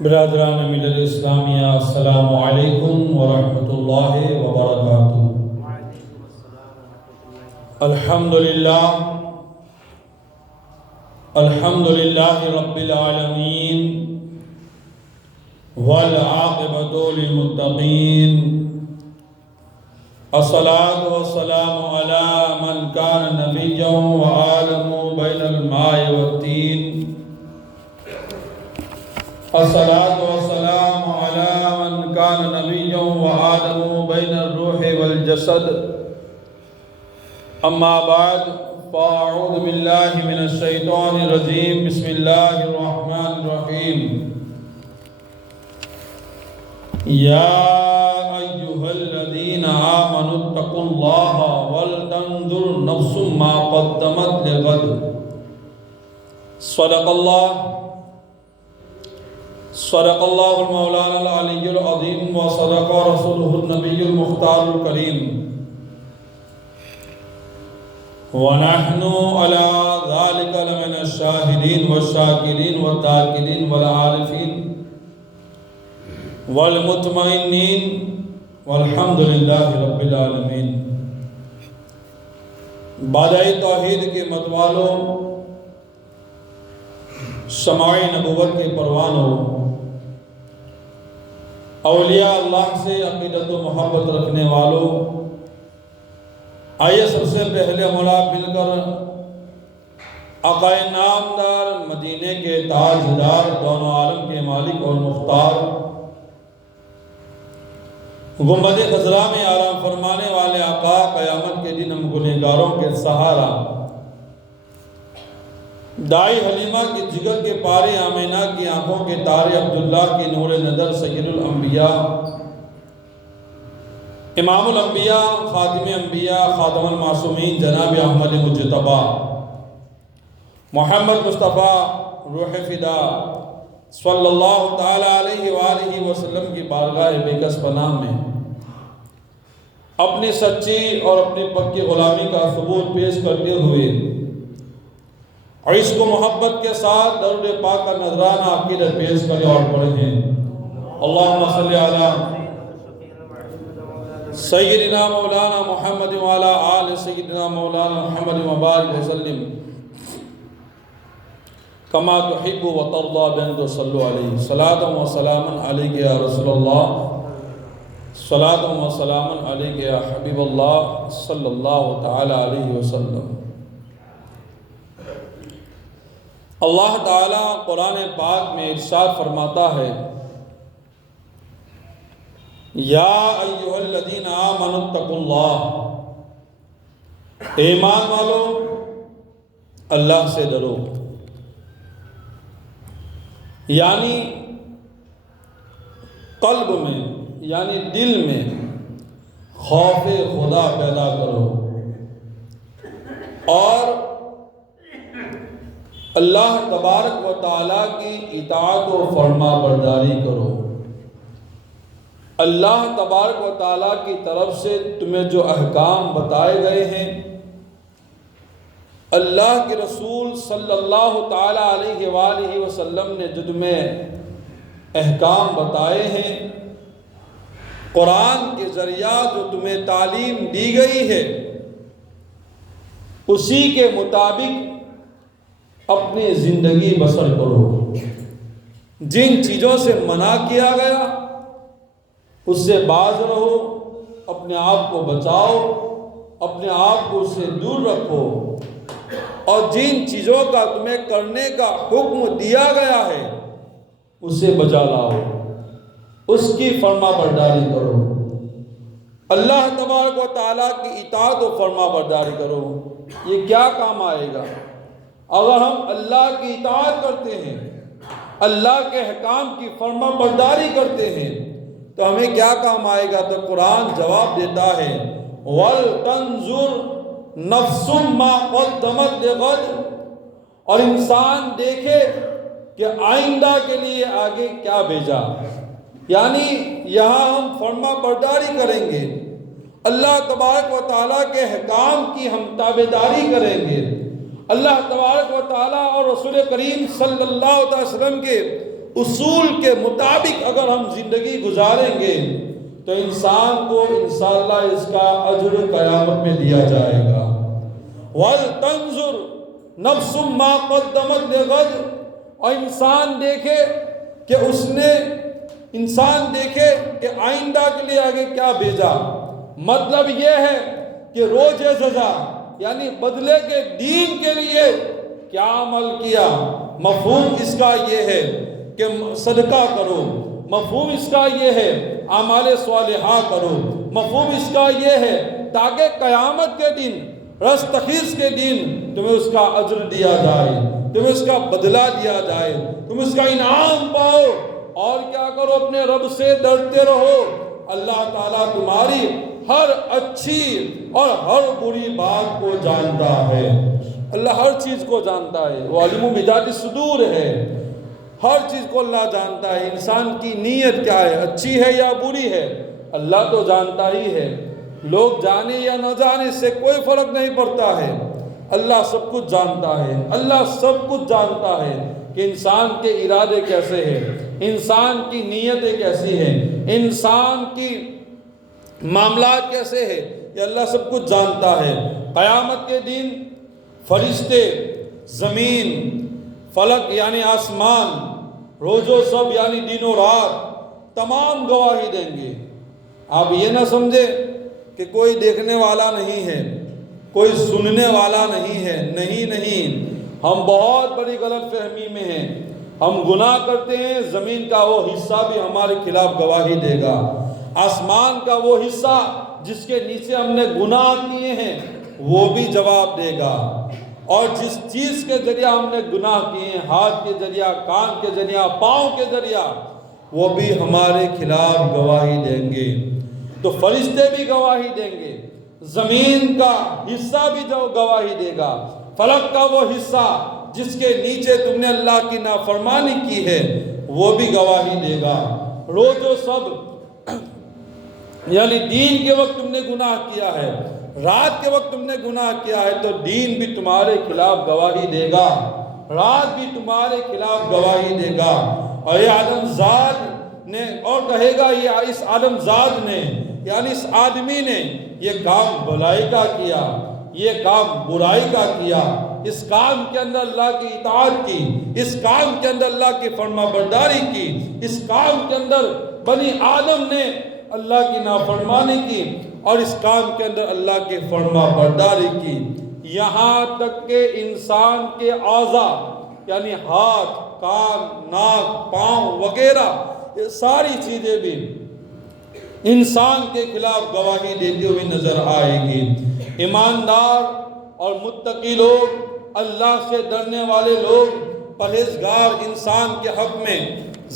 برادران ملت اسلامیہ، السلام علیکم ورحمۃ اللہ وبرکاتہ۔ الحمدللہ رب العالمین والعاقبۃ للمتقین، الصلاۃ والسلام علی من کان نبیا وعالم بین الماء والطین، الصلاۃ والسلام علی من کان نبیا وعالم بین الروح والجسد، اما بعد فاعوذ باللہ من الشیطان الرجیم، بسم اللہ الرحمن الرحیم۔ یا ایہا الذین آمنوا اتقوا اللہ ولتنظر نفس ما قدمت لغد، صدق اللہ المولانا العلی العظیم وصدق رسولہ النبی المختار الکریم، وَنَحْنُ عَلَىٰ ذَلِكَ لَمِنَ الشَّاهِدِينَ وَالشَّاكِرِينَ وَالتَّاكِلِينَ وَالْعَارِفِينَ وَالْمُطْمَئِنِّينَ وَالْحَمْدُ لِلَّهِ رَبِّ الْعَالَمِينَ۔ باجائے توحید کے متوالوں، شمع نبوت کے پروانوں، اولیاء اللہ سے عقیدت و محبت رکھنے والوں، آئیے سب سے پہلے مولا مل کر آقا نامدار، مدینے کے تاجدار، دونوں عالم کے مالک اور مختار، گنبد خضرا میں آرام فرمانے والے آقا، قیامت کے دن ہم گنہگاروں کے سہارا، دائی حلیمہ کے جگر کے پارے، آمینہ کی آنکھوں کے تارے، عبداللہ کی نور نظر، سید الانبیاء، امام الانبیاء، خاتم انبیاء، خاتم المعصومین، جناب احمد مجتبی، محمد مصطفیٰ روح فدا صلی اللہ تعالیٰ علیہ وآلہ وسلم کی بارگاہ بے کس پناہ میں اپنی سچی اور اپنی پکی غلامی کا ثبوت پیش کرتے ہوئے عشق و محبت کے ساتھ درود پاک کا نذرانہ عقیدت پیش کریں اور پڑھیں۔ اللہم صلی علی سیدنا مولانا محمد وعلی آل سیدنا مولانا محمد وبارک وسلم کما تحب و ترضى بین صلو علیہ، صلاۃ و سلام علیک یا رسول اللہ، صلاۃ و سلام علیک یا حبیب اللہ صلی اللہ تعالی علیہ وسلم۔ اللہ تعالیٰ قرآن پاک میں ارشاد فرماتا ہے، یا ایہا الذین آمنوا اتقوا اللہ، ایمان والو اللہ سے ڈرو، یعنی قلب میں، یعنی دل میں خوف خدا پیدا کرو اور اللہ تبارک و تعالیٰ کی اطاعت و فرما برداری کرو۔ اللہ تبارک و تعالیٰ کی طرف سے تمہیں جو احکام بتائے گئے ہیں، اللہ کے رسول صلی اللہ تعالیٰ علیہ وآلہ وسلم نے جو تمہیں احکام بتائے ہیں، قرآن کے ذریعہ جو تمہیں تعلیم دی گئی ہے، اسی کے مطابق اپنی زندگی بسر کرو۔ جن چیزوں سے منع کیا گیا اس سے باز رہو، اپنے آپ کو بچاؤ، اپنے آپ کو اس سے دور رکھو، اور جن چیزوں کا تمہیں کرنے کا حکم دیا گیا ہے اسے بجا لاؤ، اس کی فرما برداری کرو، اللہ تبارک و تعالیٰ کی اطاعت و فرما برداری کرو۔ یہ کیا کام آئے گا؟ اگر ہم اللہ کی اطاعت کرتے ہیں، اللہ کے احکام کی فرما برداری کرتے ہیں، تو ہمیں کیا کام آئے گا؟ تو قرآن جواب دیتا ہے، وَلْتَنْظُرْ نَفْسٌ مَا قَدَّمَتْ لِغَدٍ، اور انسان دیکھے کہ آئندہ کے لیے آگے کیا بھیجا۔ یعنی یہاں ہم فرما برداری کریں گے، اللہ تبارک و تعالیٰ کے احکام کی ہم تابعداری کریں گے، اللہ تبارک و تعالیٰ اور رسول کریم صلی اللہ علیہ وسلم کے اصول کے مطابق اگر ہم زندگی گزاریں گے تو انسان کو انشاءاللہ اس کا اجر قیامت میں دیا جائے گا۔ وَلْتَنْظُرْ نَفْسٌ مَا قَدَّمَتْ لِغَدٍ، اور انسان دیکھے کہ آئندہ کے لیے آگے کیا بھیجا۔ مطلب یہ ہے کہ روز جزا یعنی بدلے کے دین کے لیے کیا عمل کیا۔ مفہوم اس کا یہ ہے کہ صدقہ کرو، مفہوم اس کا یہ ہے اعمال صالحہ کرو، مفہوم اس کا یہ ہے تاکہ قیامت کے دن رستخیز کے دن تمہیں اس کا اجر دیا جائے، تمہیں اس کا بدلہ دیا جائے، تم اس کا انعام پاؤ۔ اور کیا کرو، اپنے رب سے ڈرتے رہو۔ اللہ تعالیٰ تمہاری ہر اچھی اور ہر بری بات کو جانتا ہے۔ اللہ ہر چیز کو جانتا ہے، وہ علیم بذات الصدور ہے، ہر چیز کو اللہ جانتا ہے۔ انسان کی نیت کیا ہے، اچھی ہے یا بری ہے، اللہ تو جانتا ہی ہے۔ لوگ جانے یا نہ جانے سے کوئی فرق نہیں پڑتا ہے، اللہ سب کچھ جانتا ہے۔ اللہ سب کچھ جانتا ہے کہ انسان کے ارادے کیسے ہیں، انسان کی نیتیں کیسی ہیں، انسان کی معاملات کیسے ہیں، یہ اللہ سب کچھ جانتا ہے۔ قیامت کے دن فرشتے، زمین، فلک یعنی آسمان، روز و شب یعنی دن و رات تمام گواہی دیں گے۔ آپ یہ نہ سمجھے کہ کوئی دیکھنے والا نہیں ہے، کوئی سننے والا نہیں ہے، نہیں، ہم بہت بڑی غلط فہمی میں ہیں۔ ہم گناہ کرتے ہیں، زمین کا وہ حصہ بھی ہمارے خلاف گواہی دے گا، آسمان کا وہ حصہ جس کے نیچے ہم نے گناہ کیے ہیں وہ بھی جواب دے گا، اور جس چیز کے ذریعہ ہم نے گناہ کیے ہیں، ہاتھ کے ذریعہ، کان کے ذریعہ، پاؤں کے ذریعہ، وہ بھی ہمارے خلاف گواہی دیں گے۔ تو فرشتے بھی گواہی دیں گے، زمین کا حصہ بھی جو گواہی دے گا، فلک کا وہ حصہ جس کے نیچے تم نے اللہ کی نافرمانی کی ہے وہ بھی گواہی دے گا۔ روز و شب یعنی دین کے وقت تم نے گناہ کیا ہے، رات کے وقت تم نے گناہ کیا ہے تو دین بھی تمہارے خلاف گواہی دے گا، رات بھی تمہارے خلاف گواہی دے گا۔ اور یہ عالمزاد نے اور کہے گا، یہ اس عالمزاد نے یعنی اس آدمی نے یہ کام بھلائی کا کیا، یہ کام برائی کا کیا، اس کام کے اندر اللہ کی اطاعت کی، اس کام کے اندر اللہ کی فرما برداری کی، اس کام کے اندر بنی آدم نے اللہ کی نافرمانی کی اور اس کام کے اندر اللہ کی فرما برداری کی۔ یہاں تک کہ انسان کے اعضاء یعنی ہاتھ، کان، ناک، پاؤں وغیرہ یہ ساری چیزیں بھی انسان کے خلاف گواہی دیتی ہوئی نظر آئے گی۔ ایماندار اور متقی لوگ، اللہ سے ڈرنے والے لوگ، پرہیزگار انسان کے حق میں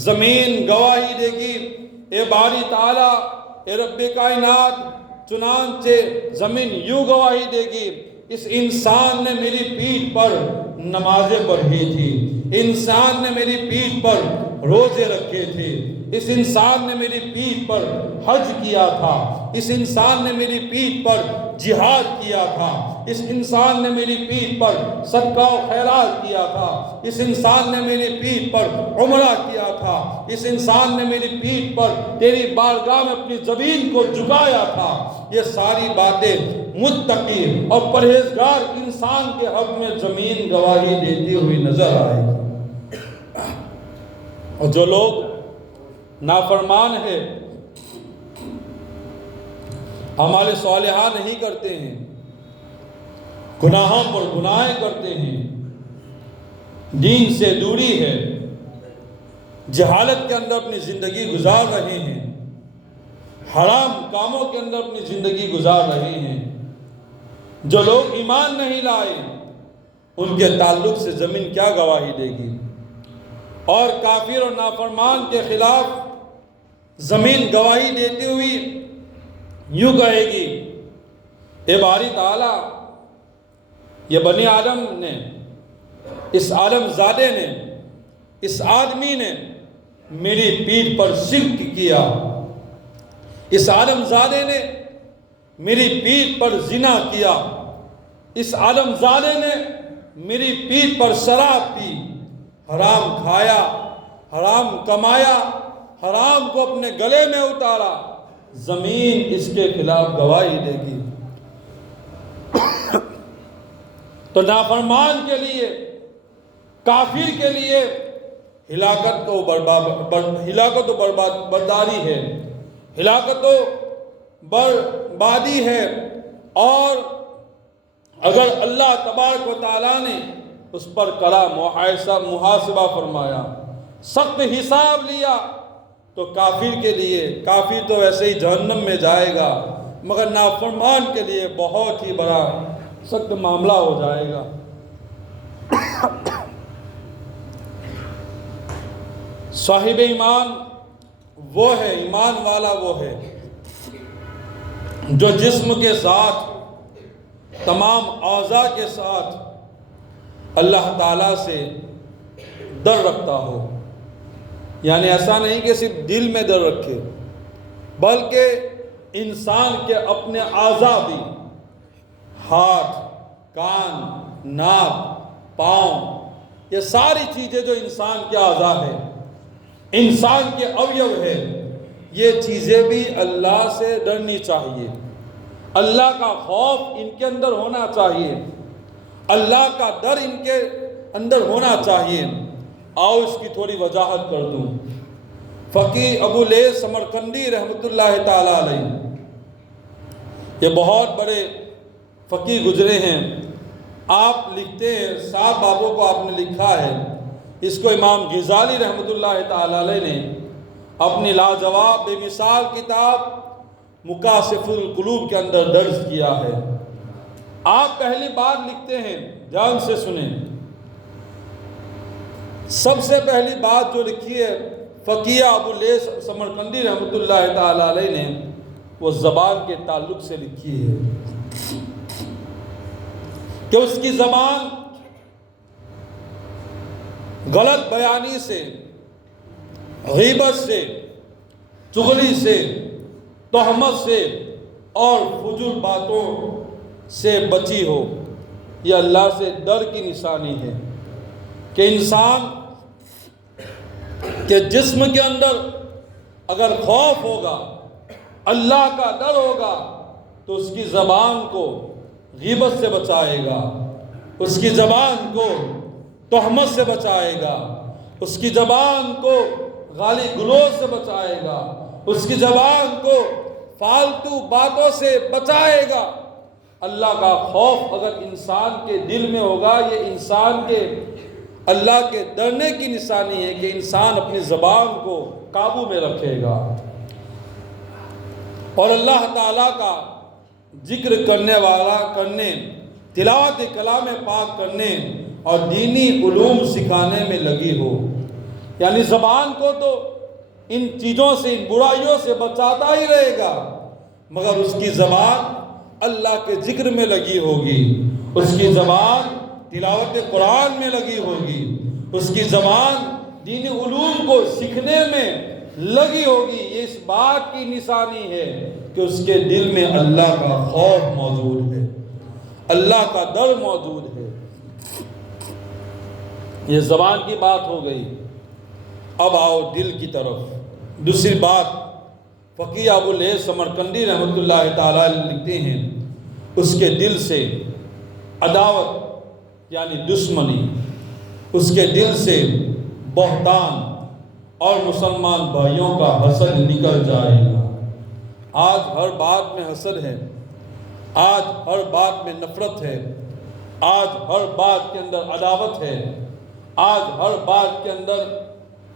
زمین گواہی دے گی، اے باری تعالیٰ، اے رب کائنات، چنانچہ زمین یوں گواہی دے گی، اس انسان نے میری پیٹھ پر نمازیں پڑھی تھی، انسان نے میری پیٹھ پر روزے رکھے تھے، اس انسان نے میری پیٹھ پر حج کیا تھا، اس انسان نے میری پیٹھ پر جہاد کیا تھا، اس انسان نے میری پیٹھ پر صدقہ و خیرات کیا تھا، اس انسان نے میری پیٹھ پر عمرہ کیا تھا، اس انسان نے میری پیٹھ پر تیری بارگاہ میں اپنی زمین کو جھکایا تھا۔ یہ ساری باتیں متقی اور پرہیزگار انسان کے حق میں زمین گواہی دیتی ہوئی نظر آئے گی۔ اور جو لوگ نافرمان ہے، اعمال صالحہ نہیں کرتے ہیں، گناہوں پر گناہیں کرتے ہیں، دین سے دوری ہے، جہالت کے اندر اپنی زندگی گزار رہے ہیں، حرام کاموں کے اندر اپنی زندگی گزار رہے ہیں، جو لوگ ایمان نہیں لائے ان کے تعلق سے زمین کیا گواہی دے گی؟ اور کافر اور نافرمان کے خلاف زمین گواہی دیتی ہوئی یوں کہے گی، اے باری تعالیٰ، یہ بنی آدم نے، اس عالم زادے نے، اس آدمی نے میری پیٹھ پر شرک کیا، اس عالم زادے نے میری پیٹھ پر زنا کیا، اس عالم زادے نے میری پیٹھ پر شراب پی، حرام کھایا، حرام کمایا، حرام کو اپنے گلے میں اتارا، زمین اس کے خلاف گواہی دے گی۔ تو نافرمان کے لیے، کافر کے لیے ہلاکت و برداری ہے، ہلاکت و بربادی ہے۔ اور اگر اللہ تبارک و تعالیٰ نے اس پر کڑا محاسبہ فرمایا، سخت حساب لیا، تو کافر کے لیے، کافر تو ایسے ہی جہنم میں جائے گا، مگر نافرمان کے لیے بہت ہی بڑا سخت معاملہ ہو جائے گا۔ صاحب ایمان وہ ہے، ایمان والا وہ ہے جو جسم کے ساتھ، تمام اعضاء کے ساتھ اللہ تعالیٰ سے ڈر رکھتا ہو۔ یعنی ایسا نہیں کہ صرف دل میں ڈر رکھے، بلکہ انسان کے اپنے اعضاء بھی، ہاتھ، کان، ناک، پاؤں، یہ ساری چیزیں جو انسان کے اعضاء ہیں، انسان کے اویو ہے، یہ چیزیں بھی اللہ سے ڈرنی چاہیے، اللہ کا خوف ان کے اندر ہونا چاہیے، اللہ کا ڈر ان کے اندر ہونا چاہیے۔ آؤ اس کی تھوڑی وضاحت کر دوں۔ فقیہ ابو لیث سمرقندی رحمۃ اللہ تعالیٰ علیہ، یہ بہت بڑے فقیہ گزرے ہیں۔ آپ لکھتے ہیں، 7 بابوں کو آپ نے لکھا ہے، اس کو امام غزالی رحمۃ اللہ تعالیٰ علیہ نے اپنی لاجواب بے مثال کتاب مکاشف القلوب کے اندر درج کیا ہے۔ آپ پہلی بات لکھتے ہیں، دھیان سے سنیں، سب سے پہلی بات جو لکھی ہے فقیہ ابو لیث سمرقندی رحمۃ اللہ تعالیٰ علیہ نے، وہ زبان کے تعلق سے لکھی ہے کہ اس کی زبان غلط بیانی سے، غیبت سے، چغلی سے، تہمت سے اور فضول باتوں سے بچی ہو۔ یہ اللہ سے ڈر کی نشانی ہے کہ انسان کے جسم کے اندر اگر خوف ہوگا، اللہ کا ڈر ہوگا، تو اس کی زبان کو غیبت سے بچائے گا، اس کی زبان کو تہمت سے بچائے گا، اس کی زبان کو گالی گلوچ سے بچائے گا، اس کی زبان کو فالتو باتوں سے بچائے گا۔ اللہ کا خوف اگر انسان کے دل میں ہوگا، یہ انسان کے اللہ کے ڈرنے کی نشانی ہے کہ انسان اپنی زبان کو قابو میں رکھے گا اور اللہ تعالیٰ کا ذکر کرنے، تلاوت کلام پاک کرنے اور دینی علوم سکھانے میں لگی ہو۔ یعنی زبان کو تو ان چیزوں سے، ان برائیوں سے بچاتا ہی رہے گا، مگر اس کی زبان اللہ کے ذکر میں لگی ہوگی، اس کی زبان تلاوت قرآن میں لگی ہوگی، اس کی زبان دینی علوم کو سیکھنے میں لگی ہوگی۔ یہ اس بات کی نشانی ہے کہ اس کے دل میں اللہ کا خوف موجود ہے، اللہ کا ڈر موجود ہے۔ یہ زبان کی بات ہو گئی۔ اب آؤ دل کی طرف۔ دوسری بات فقیہ ابو لیث سمرقندی رحمۃ اللہ تعالیٰ لکھتے ہیں، اس کے دل سے عداوت یعنی دشمنی، اس کے دل سے بہتان اور مسلمان بھائیوں کا حسد نکل جائے گا۔ آج ہر بات میں حسد ہے، آج ہر بات میں نفرت ہے، آج ہر بات کے اندر عداوت ہے، آج ہر بات کے اندر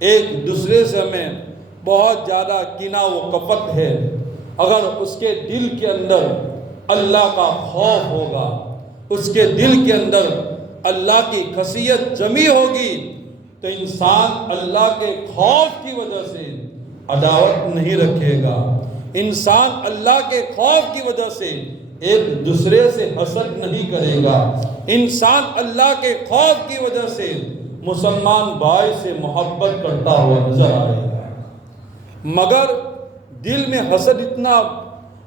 ایک دوسرے سے ہمیں بہت زیادہ کینہ و کفت ہے۔ اگر اس کے دل کے اندر اللہ کا خوف ہوگا، اس کے دل کے اندر اللہ کی خشیت جمی ہوگی، تو انسان اللہ کے خوف کی وجہ سے عداوت نہیں رکھے گا، انسان اللہ کے خوف کی وجہ سے ایک دوسرے سے حسد نہیں کرے گا، انسان اللہ کے خوف کی وجہ سے مسلمان بھائی سے محبت کرتا ہوا نظر آئے گا۔ مگر دل میں حسد اتنا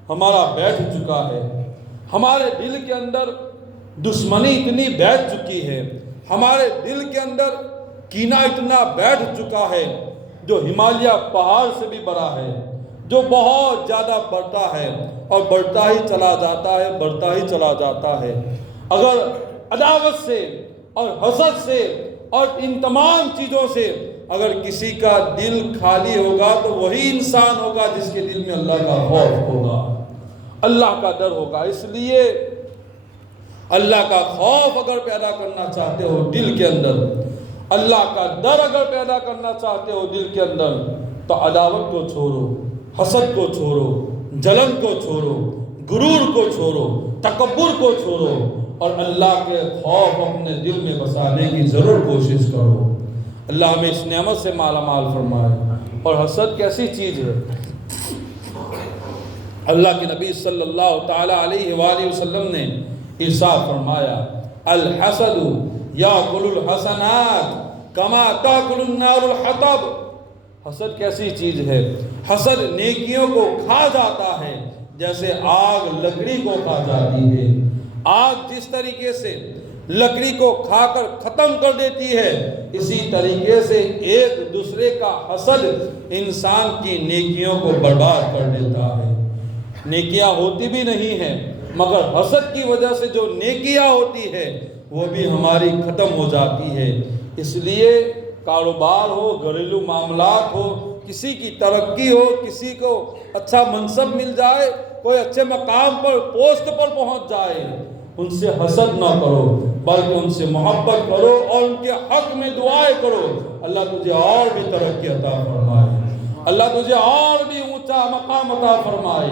ہمارا بیٹھ چکا ہے، ہمارے دل کے اندر دشمنی اتنی بیٹھ چکی ہے، ہمارے دل کے اندر کینہ اتنا بیٹھ چکا ہے جو ہمالیہ پہاڑ سے بھی بڑا ہے، جو بہت زیادہ بڑھتا ہے اور بڑھتا ہی چلا جاتا ہے، بڑھتا ہی چلا جاتا ہے۔ اگر عداوت سے اور حسد سے اور ان تمام چیزوں سے اگر کسی کا دل خالی ہوگا تو وہی انسان ہوگا جس کے دل میں اللہ کا خوف ہوگا، اللہ کا ڈر ہوگا۔ اس لیے اللہ کا خوف اگر پیدا کرنا چاہتے ہو دل کے اندر، اللہ کا ڈر اگر پیدا کرنا چاہتے ہو دل کے اندر، تو عداوت کو چھوڑو، حسد کو چھوڑو، جلن کو چھوڑو، غرور کو چھوڑو، تکبر کو چھوڑو، اور اللہ کے خوف اپنے دل میں بسانے کی ضرور کوشش کرو۔ اللہ ہمیں اس نعمت سے مالا مال فرمائے۔ اور حسد کیسی چیز ہے؟ اللہ کے نبی صلی اللہ تعالی علیہ وآلہ وسلم نے ارشاد فرمایا، الحسد یاکل الحسنات کما تاکل النار الحطب۔ حسد کیسی چیز ہے؟ حسد نیکیوں کو کھا جاتا ہے جیسے آگ لکڑی کو کھا جاتی ہے۔ آگ جس طریقے سے لکڑی کو کھا کر ختم کر دیتی ہے، اسی طریقے سے ایک دوسرے کا حسد انسان کی نیکیوں کو برباد کر دیتا ہے۔ نیکیاں ہوتی بھی نہیں ہیں، مگر حسد کی وجہ سے جو نیکیاں ہوتی ہے وہ بھی ہماری ختم ہو جاتی ہے۔ اس لیے کاروبار ہو، گھریلو معاملات ہو، کسی کی ترقی ہو، کسی کو اچھا منصب مل جائے، کوئی اچھے مقام پر پوسٹ پر پہنچ جائے، ان سے حسد نہ کرو بلکہ ان سے محبت کرو اور ان کے حق میں دعائیں کرو، اللہ تجھے اور بھی ترقی عطا فرمائے، اللہ تجھے اور بھی اونچا مقام عطا فرمائے،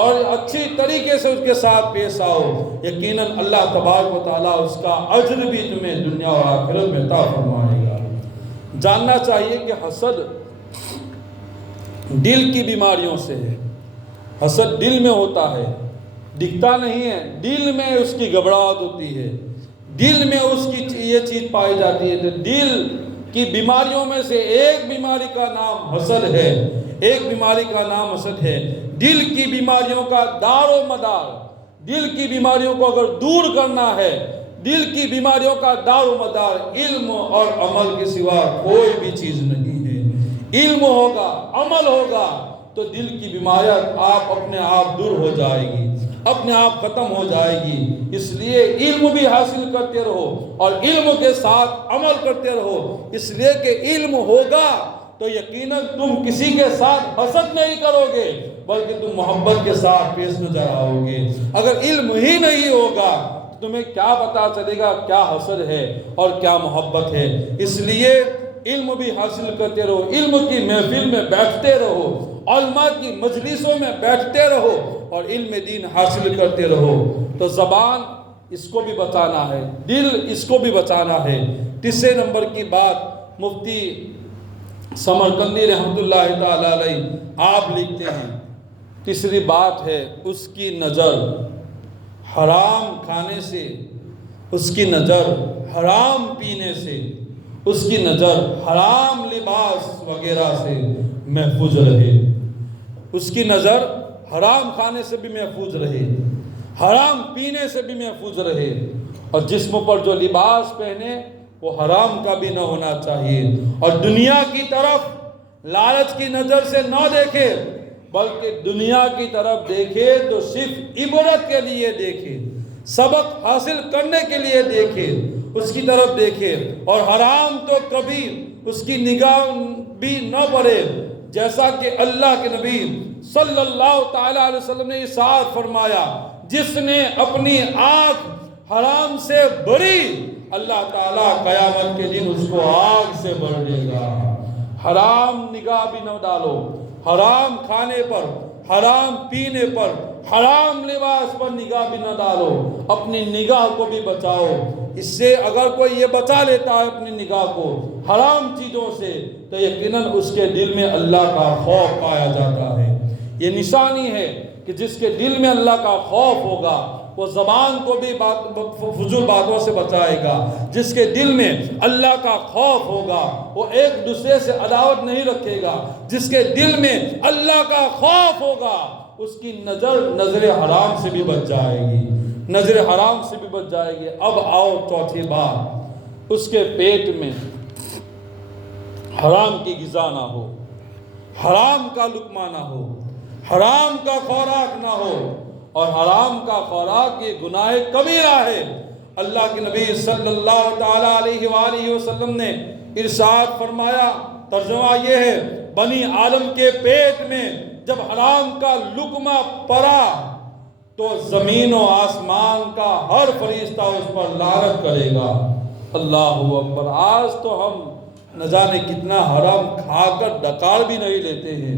اور اچھی طریقے سے اس کے ساتھ پیش آؤ۔ یقیناً اللہ تبارک و تعالیٰ اس کا اجر بھی تمہیں دنیا اور آخرت میں عطا فرمائے گا۔ جاننا چاہیے کہ حسد دل کی بیماریوں سے ہے۔ حسد دل میں ہوتا ہے، دکھتا نہیں ہے، دل میں اس کی گھبراہٹ ہوتی ہے، دل میں اس کی یہ چیز پائی جاتی ہے۔ تو دل کی بیماریوں میں سے ایک بیماری کا نام حسد ہے، ایک بیماری کا نام حسد ہے۔ دل کی بیماریوں کا دار و مدار، دل کی بیماریوں کو اگر دور کرنا ہے، دل کی بیماریوں کا دار و مدار علم اور عمل کے سوا کوئی بھی چیز نہیں ہے۔ علم ہوگا، عمل ہوگا تو دل کی بیماریاں آپ اپنے آپ دور ہو جائے گی، اپنے آپ ختم ہو جائے گی۔ اس لیے علم بھی حاصل کرتے رہو اور علم کے ساتھ عمل کرتے رہو، اس لیے کہ علم ہوگا تو یقیناً تم کسی کے ساتھ حسد نہیں کرو گے بلکہ تم محبت کے ساتھ پیش نظر آؤ گے۔ اگر علم ہی نہیں ہوگا تو تمہیں کیا پتا چلے گا کیا حسد ہے اور کیا محبت ہے۔ اس لیے علم بھی حاصل کرتے رہو، علم کی محفل میں بیٹھتے رہو، علماء کی مجلسوں میں بیٹھتے رہو اور علم دین حاصل کرتے رہو۔ تو زبان اس کو بھی بچانا ہے، دل اس کو بھی بچانا ہے۔ تیسرے نمبر کی بات مفتی سمرقندی رحمۃ اللہ تعالی علیہ آپ لکھتے ہیں، تیسری بات ہے اس کی نظر حرام کھانے سے، اس کی نظر حرام پینے سے، اس کی نظر حرام لباس وغیرہ سے محفوظ رہے، اس کی نظر حرام کھانے سے بھی محفوظ رہے، حرام پینے سے بھی محفوظ رہے، اور جسم پر جو لباس پہنے وہ حرام کا بھی نہ ہونا چاہیے، اور دنیا کی طرف لالچ کی نظر سے نہ دیکھے بلکہ دنیا کی طرف دیکھے تو صرف عبرت کے لیے دیکھے، سبق حاصل کرنے کے لیے دیکھے، اس کی طرف دیکھے، اور حرام تو کبھی اس کی نگاہ بھی نہ پڑے، جیسا کہ اللہ کے نبی صلی اللہ تعالی علیہ وسلم نے ارشاد فرمایا، جس نے اپنی آنکھ حرام سے بھری اللہ تعالیٰ قیامت کے دن اس کو آگ سے بھر دے گا۔ حرام نگاہ بھی نہ ڈالو، حرام کھانے پر، حرام پینے پر، حرام لباس پر نگاہ بھی نہ ڈالو، اپنی نگاہ کو بھی بچاؤ۔ اس سے اگر کوئی یہ بچا لیتا ہے اپنی نگاہ کو حرام چیزوں سے تو یقیناً اس کے دل میں اللہ کا خوف پایا جاتا ہے۔ یہ نشانی ہے کہ جس کے دل میں اللہ کا خوف ہوگا وہ زبان کو بھی فضول باتوں سے بچائے گا، جس کے دل میں اللہ کا خوف ہوگا وہ ایک دوسرے سے عداوت نہیں رکھے گا، جس کے دل میں اللہ کا خوف ہوگا اس کی نظر حرام سے بھی بچ جائے گی، نظر حرام سے بھی بچ جائے گی۔ اب آؤ چوتھی بات، اس کے پیٹ میں حرام کی غذا نہ ہو، حرام کا لقمہ نہ ہو، حرام کا خوراک نہ ہو، اور حرام کا خوراک یہ گناہ کبیرہ ہے۔ اللہ کے نبی صلی اللہ تعالیٰ علیہ وآلہ وسلم نے ارشاد فرمایا، ترجمہ یہ ہے، بنی آدم کے پیٹ میں جب حرام کا لقمہ پڑا تو زمین و آسمان کا ہر فرشتہ اس پر لعنت کرے گا۔ اللہ اکبر۔ آج تو ہم نہ جانے کتنا حرام کھا کر ڈکار بھی نہیں لیتے ہیں،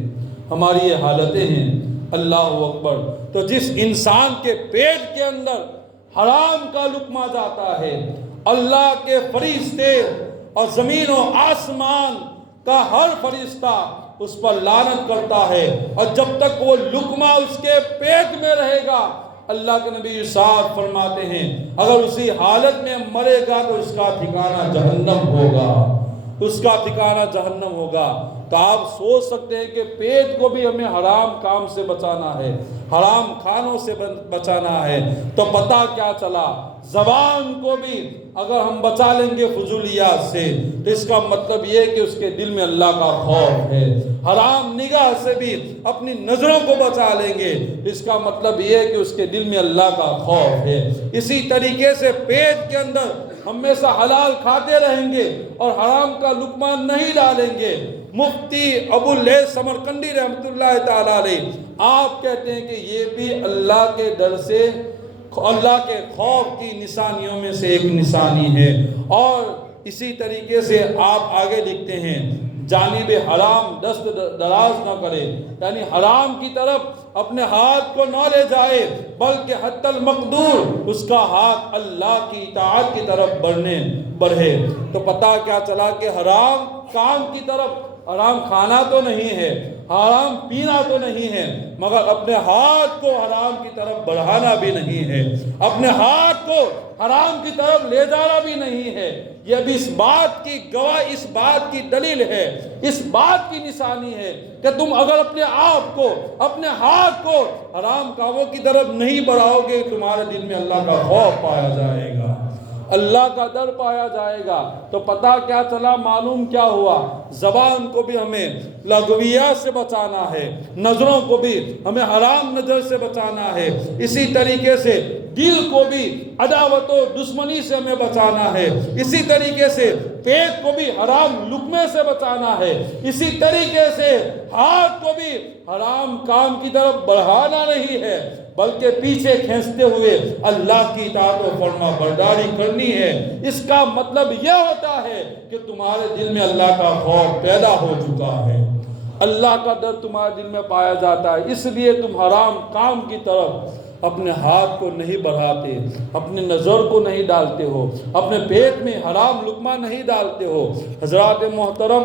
ہماری یہ حالتیں ہیں۔ اللہ اکبر۔ تو جس انسان کے پیٹ کے اندر حرام کا لقمہ جاتا ہے، اللہ کے فرشتے اور زمین و آسمان کا ہر فرشتہ اس پر لعنت کرتا ہے، اور جب تک وہ لقمہ اس کے پیٹ میں رہے گا، اللہ کے نبی ارشاد فرماتے ہیں اگر اسی حالت میں مرے گا تو اس کا ٹھکانہ جہنم ہوگا، اس کا ٹھکانہ جہنم ہوگا۔ تو آپ سوچ سکتے ہیں کہ پیٹ کو بھی ہمیں حرام کام سے بچانا ہے، حرام کھانوں سے بچانا ہے۔ تو پتہ کیا چلا، زبان کو بھی اگر ہم بچا لیں گے فضولیات سے تو اس کا مطلب یہ کہ اس کے دل میں اللہ کا خوف ہے۔ حرام نگاہ سے بھی اپنی نظروں کو بچا لیں گے، اس کا مطلب یہ ہے کہ اس کے دل میں اللہ کا خوف ہے۔ اسی طریقے سے پیٹ کے اندر ہمیشہ حلال کھاتے رہیں گے اور حرام کا لقمہ نہیں ڈالیں گے۔ مفتی ابو اللیث سمرقندی رحمۃ اللہ تعالیٰ علیہ آپ کہتے ہیں کہ یہ بھی اللہ کے ڈر سے، اللہ کے خوف کی نشانیوں میں سے ایک نشانی ہے۔ اور اسی طریقے سے آپ آگے لکھتے ہیں جانب حرام دست دراز نہ کرے، یعنی حرام کی طرف اپنے ہاتھ کو نہ لے جائے، بلکہ حتی المقدور اس کا ہاتھ اللہ کی اطاعت کی طرف بڑھے۔ تو پتہ کیا چلا کہ حرام کام کی طرف، حرام کھانا تو نہیں ہے، حرام پینا تو نہیں ہے، مگر اپنے ہاتھ کو حرام کی طرف بڑھانا بھی نہیں ہے، اپنے ہاتھ کو حرام کی طرف لے جانا بھی نہیں ہے۔ یہ بھی اس بات کی گواہ، اس بات کی دلیل ہے، اس بات کی نشانی ہے کہ تم اگر اپنے آپ کو، اپنے ہاتھ کو حرام کاموں کی طرف نہیں بڑھاؤ گے، تمہارے دل میں اللہ کا خوف پایا جائے گا، اللہ کا ڈر پایا جائے گا۔ تو پتہ کیا چلا، معلوم کیا ہوا، زبان کو بھی ہمیں لغویات سے بچانا ہے، نظروں کو بھی ہمیں حرام نظر سے بچانا ہے، اسی طریقے سے دل کو بھی عداوت و دشمنی سے ہمیں بچانا ہے، اسی طریقے سے پیٹ کو بھی حرام لقمے سے بچانا ہے، اسی طریقے سے ہاتھ کو بھی حرام کام کی طرف بڑھانا نہیں ہے، بلکہ پیچھے کھینچتے ہوئے اللہ کی اطاعت و فرما برداری کرنی ہے۔ اس کا مطلب یہ ہوتا ہے کہ تمہارے دل میں اللہ کا خوف پیدا ہو چکا ہے، اللہ کا ڈر تمہارے دل میں پایا جاتا ہے، اس لیے تم حرام کام کی طرف اپنے ہاتھ کو نہیں بڑھاتے، اپنے نظر کو نہیں ڈالتے ہو، اپنے پیٹ میں حرام لقمہ نہیں ڈالتے ہو۔ حضرات محترم،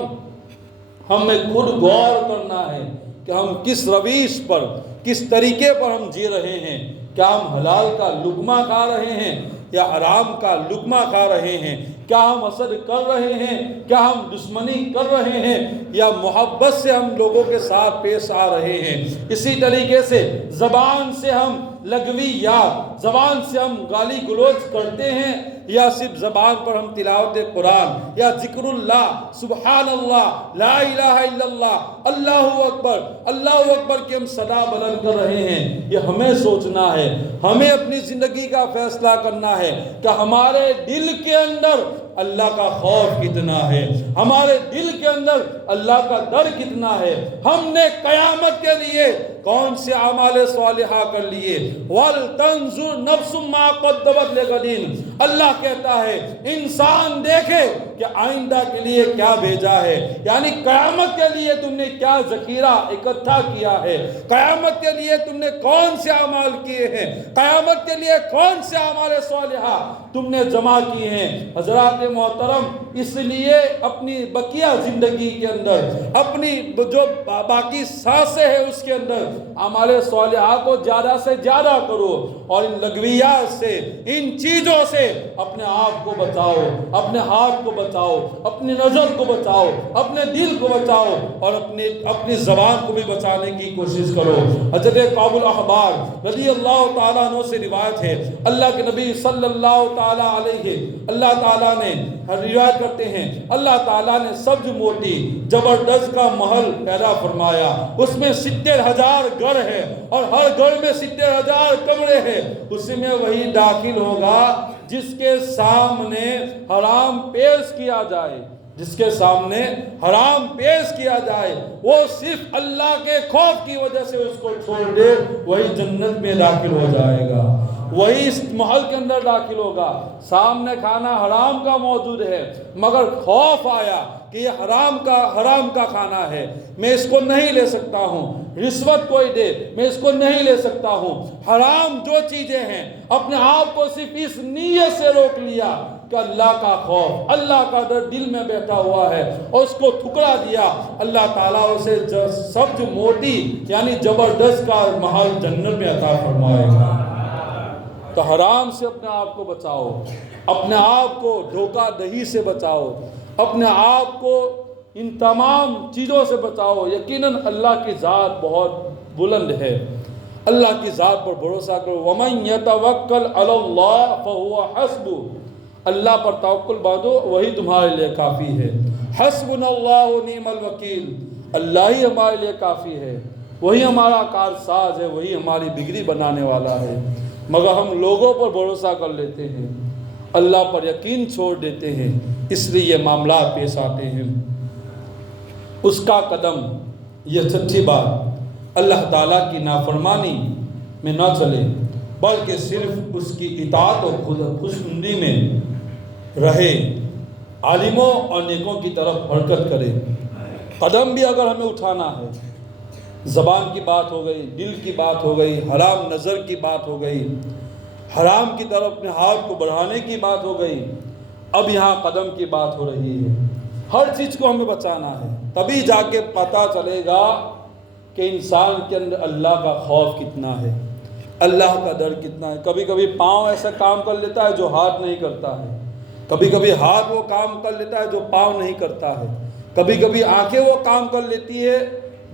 ہمیں خود غور کرنا ہے کہ ہم کس رویش پر، کس طریقے پر ہم جی رہے ہیں۔ کیا ہم حلال کا لقمہ کھا رہے ہیں یا حرام کا لقمہ کھا رہے ہیں؟ کیا ہم حسد کر رہے ہیں؟ کیا ہم دشمنی کر رہے ہیں یا محبت سے ہم لوگوں کے ساتھ پیش آ رہے ہیں؟ اسی طریقے سے زبان سے ہم لغویات، زبان سے ہم گالی گلوچ کرتے ہیں یا صرف زبان پر ہم تلاوت قرآن یا ذکر اللہ، سبحان اللہ، لا الہ الا اللہ، اللہ اکبر کی ہم صدا بلند کر رہے ہیں؟ یہ ہمیں سوچنا ہے، ہمیں اپنی زندگی کا فیصلہ کرنا ہے کہ ہمارے دل کے اندر اللہ کا خوف کتنا ہے، ہمارے دل کے اندر اللہ کا ڈر کتنا ہے، ہم نے قیامت کے لیے کون سے اعمال صالحہ کر لیے۔ وَلْتَنْظُرْ نَفْسٌ مَا قَدَّمَتْ لِغَدٍ، اللہ کہتا ہے انسان دیکھے کہ آئندہ کے لیے کیا بھیجا ہے، یعنی قیامت کے لیے تم نے کیا ذخیرہ اکٹھا کیا ہے، قیامت کے لیے تم نے کون سے اعمال کیے ہیں، قیامت کے لیے کون سے اعمال صالحہ تم نے جمع کیے ہیں۔ حضرات محترم، اس لیے اپنی بقیہ زندگی کے اندر، اپنی جو باقی سانسیں ہیں اس کے اندر اعمال صالحہ کو زیادہ سے زیادہ کرو، اور ان لغویات سے، ان چیزوں سے اپنے آپ کو بچاؤ، اپنے ہاتھ کو بچاؤ، اپنی نظر کو بچاؤ، اپنے دل کو بچاؤ، اور اپنی زبان کو بھی بچانے کی کوشش کرو۔ حضرت کعب الاحبار رضی اللہ تعالیٰ عنہ سے روایت ہے، اللہ کے نبی صلی اللہ تعالیٰ علیہ، اللہ تعالیٰ نے روایت کرتے ہیں، اللہ تعالیٰ نے سبز موٹی زبردست کا محل پیدا فرمایا، اس میں 70,000 گھر ہے، اور ہر گھر میں 70,000 کمرے ہیں، اس میں وہی داخل ہوگا جس کے سامنے حرام پیش کیا جائے، جس کے سامنے حرام پیش کیا جائے، وہ صرف اللہ کے خوف کی وجہ سے اس کو چھوڑ دے، وہی جنت میں داخل ہو جائے گا، وہی اس محل کے اندر داخل ہوگا۔ سامنے کھانا حرام کا موجود ہے، مگر خوف آیا کہ یہ حرام کا کھانا ہے، میں اس کو نہیں لے سکتا ہوں، رشوت کوئی دے میں اس کو نہیں لے سکتا ہوں، حرام جو چیزیں ہیں اپنے آپ کو صرف اس نیت سے روک لیا کہ اللہ کا خوف، اللہ کا ڈر دل میں بیٹھا ہوا ہے، اور اس کو ٹھکرا دیا، اللہ تعالیٰ اسے سبز موٹی یعنی زبردست کا محل جنت میں عطا فرمائے گا۔ تو حرام سے اپنے آپ کو بچاؤ، اپنے آپ کو دھوکہ دہی سے بچاؤ، اپنے آپ کو ان تمام چیزوں سے بچاؤ۔ یقیناً اللہ کی ذات بہت بلند ہے، اللہ کی ذات پر بھروسہ کرو۔ وَمَن يَتَوَكَّلْ عَلَى اللَّهِ فَهُوَ حَسْبُهُ، اللہ پر توکل باندھو، وہی تمہارے لیے کافی ہے۔ حسبنا اللہ ونعم الوکیل، اللہ ہی ہمارے لیے کافی ہے، وہی ہمارا کارساز ہے، وہی ہماری بگڑی بنانے والا ہے۔ مگر ہم لوگوں پر بھروسہ کر لیتے ہیں، اللہ پر یقین چھوڑ دیتے ہیں، اس لیے یہ معاملات پیش آتے ہیں۔ اس کا قدم، یہ چھٹی بات، اللہ تعالیٰ کی نافرمانی میں نہ چلے، بلکہ صرف اس کی اطاعت اور خوشنودی میں رہے، عالموں اور نیکوں کی طرف حرکت کرے۔ قدم بھی اگر ہمیں اٹھانا ہے، زبان کی بات ہو گئی، دل کی بات ہو گئی، حرام نظر کی بات ہو گئی، حرام کی طرف اپنے ہاتھ کو بڑھانے کی بات ہو گئی، اب یہاں قدم کی بات ہو رہی ہے۔ ہر چیز کو ہمیں بچانا ہے، تبھی جا کے پتہ چلے گا کہ انسان کے اندر اللہ کا خوف کتنا ہے، اللہ کا ڈر کتنا ہے۔ کبھی کبھی پاؤں ایسا کام کر لیتا ہے جو ہاتھ نہیں کرتا ہے، کبھی کبھی ہاتھ وہ کام کر لیتا ہے جو پاؤں نہیں کرتا ہے، کبھی کبھی آنکھیں وہ کام کر لیتی ہے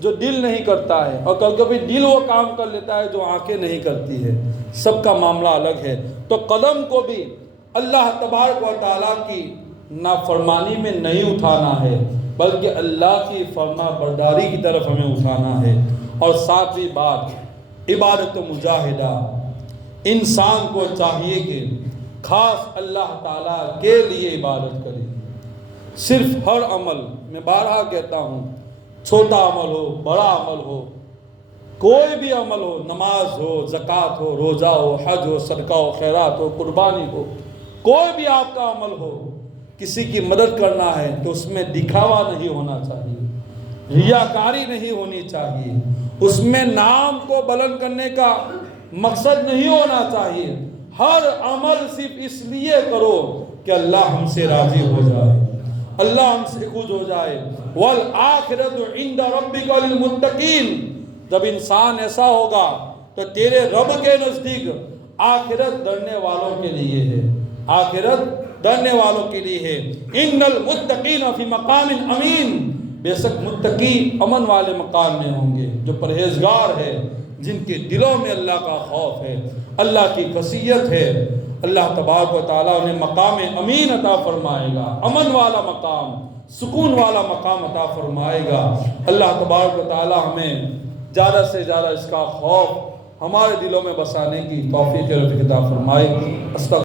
جو دل نہیں کرتا ہے، اور کبھی کبھی دل وہ کام کر لیتا ہے جو آنکھیں نہیں کرتی ہے۔ سب کا معاملہ الگ ہے۔ تو قدم کو بھی اللہ تبارک و تعالیٰ کی نافرمانی میں نہیں اٹھانا ہے، بلکہ اللہ کی فرما برداری کی طرف ہمیں اٹھانا ہے۔ اور ساتویں بات، عبادت مجاہدہ، انسان کو چاہیے کہ خاص اللہ تعالیٰ کے لیے عبادت کرے۔ صرف ہر عمل، میں بارہا کہتا ہوں، چھوٹا عمل ہو، بڑا عمل ہو، کوئی بھی عمل ہو، نماز ہو، زکوٰۃ ہو، روزہ ہو، حج ہو، صدقہ ہو، خیرات ہو، قربانی ہو، کوئی بھی آپ کا عمل ہو، کسی کی مدد کرنا ہے تو اس میں دکھاوا نہیں ہونا چاہیے، ریاکاری نہیں ہونی چاہیے، اس میں نام کو بلند کرنے کا مقصد نہیں ہونا چاہیے۔ ہر عمل صرف اس لیے کرو کہ اللہ ہم سے راضی ہو جائے، اللہ ہم سے خوش ہو جائے۔ وَالْآخِرَةُ عِنْدَ رَبِّكَ لِلْمُتَّقِينَ، جب انسان ایسا ہوگا تو تیرے رب کے نزدیک آخرت ڈرنے والوں کے لیے ہے، آخرت ڈرنے والوں کے لیے ہے۔ ان المتقین فی مقام امین، بے شک متقی امن والے مقام میں ہوں گے، جو پرہیزگار ہے، جن کے دلوں میں اللہ کا خوف ہے، اللہ کی خشیت ہے۔ اللہ تبارک و تعالیٰ انہیں مقام امین عطا فرمائے گا، امن والا مقام، سکون والا مقام عطا فرمائے گا۔ اللہ تبارک و تعالیٰ ہمیں زیادہ سے زیادہ اس کا خوف ہمارے دلوں میں بسانے کی توفیق عطا فرمائے۔